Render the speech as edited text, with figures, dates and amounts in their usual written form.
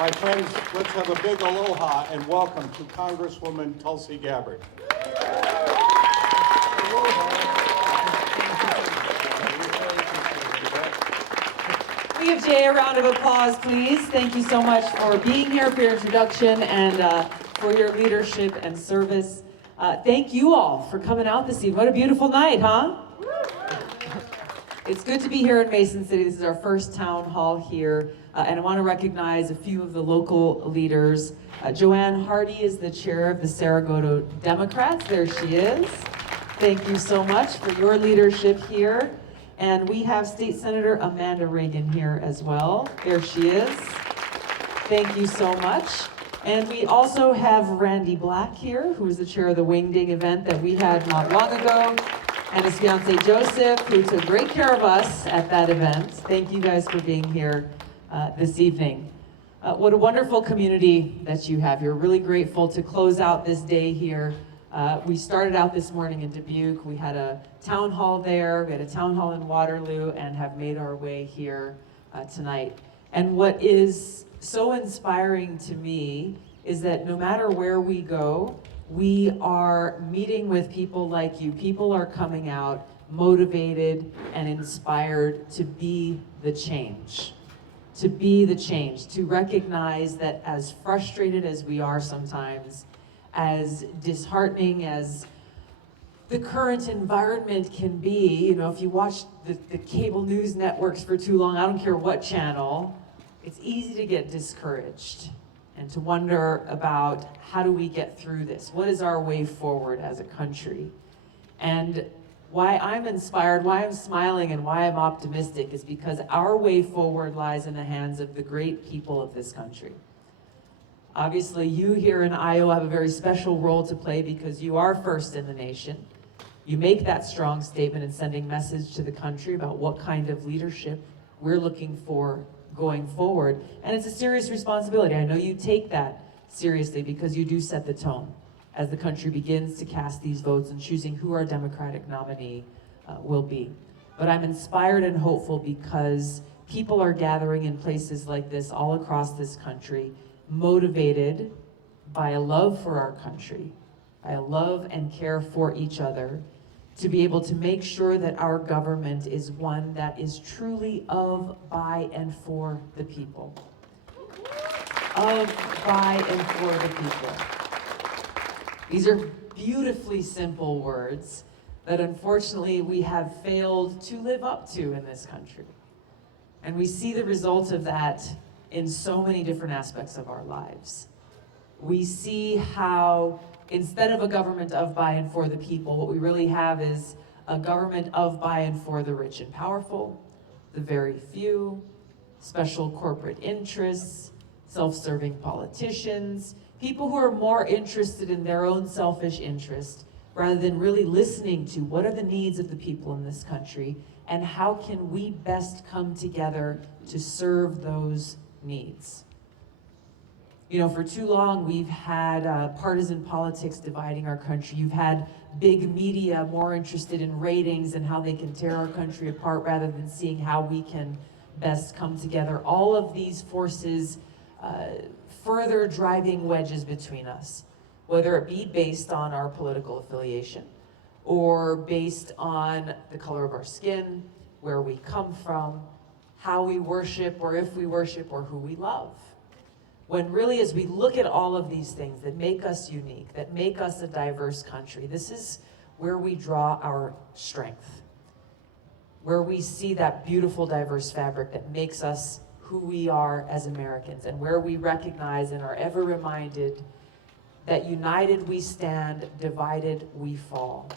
My friends, let's have a big aloha and welcome to Congresswoman Tulsi Gabbard. We give Jay a round of applause, please. Thank you so much for being here, for your introduction, and for your leadership and service. Thank you all for coming out this evening. What a beautiful night, huh? It's good to be here in Mason City. This is our first town hall here, and I want to recognize a few of the local leaders. Joanne Hardy is the chair of the Sarasota Democrats. There she is. Thank you so much for your leadership here. And we have State Senator Amanda Reagan here as well. There she is. Thank you so much. And we also have Randy Black here, who is the chair of the Wingding event that we had not long ago, and his fiance Joseph, who took great care of us at that event. Thank you guys for being here this evening. What a wonderful community that you have. You're really grateful to close out this day here. We started out this morning in Dubuque. We had a town hall there, we had a town hall in Waterloo, and have made our way here tonight. And what is so inspiring to me is that no matter where we go, we are meeting with people like you. People are coming out motivated and inspired to be the change. To be the change, to recognize that as frustrated as we are sometimes, as disheartening as the current environment can be, if you watch the cable news networks for too long, I don't care what channel, it's easy to get discouraged and to wonder about how do we get through this? What is our way forward as a country? And why I'm inspired, why I'm smiling, and why I'm optimistic is because our way forward lies in the hands of the great people of this country. Obviously, you here in Iowa have a very special role to play because you are first in the nation. You make that strong statement in sending message to the country about what kind of leadership we're looking for going forward. And it's a serious responsibility. I know you take that seriously because you do set the tone as the country begins to cast these votes and choosing who our Democratic nominee will be. But I'm inspired and hopeful because people are gathering in places like this all across this country, motivated by a love for our country, by a love and care for each other, to be able to make sure that our government is one that is truly of, by, and for the people. Of, by, and for the people. These are beautifully simple words that unfortunately we have failed to live up to in this country. And we see the result of that in so many different aspects of our lives. We see how instead of a government of, by, and for the people, what we really have is a government of, by, and for the rich and powerful, the very few, special corporate interests, self-serving politicians, people who are more interested in their own selfish interest rather than really listening to what are the needs of the people in this country and how can we best come together to serve those needs. For too long, we've had partisan politics dividing our country. You've had big media more interested in ratings and how they can tear our country apart rather than seeing how we can best come together. All of these forces further driving wedges between us, whether it be based on our political affiliation or based on the color of our skin, where we come from, how we worship, or if we worship, or who we love. When really, as we look at all of these things that make us unique, that make us a diverse country, this is where we draw our strength, where we see that beautiful, diverse fabric that makes us who we are as Americans, and where we recognize and are ever reminded that united we stand, divided we fall.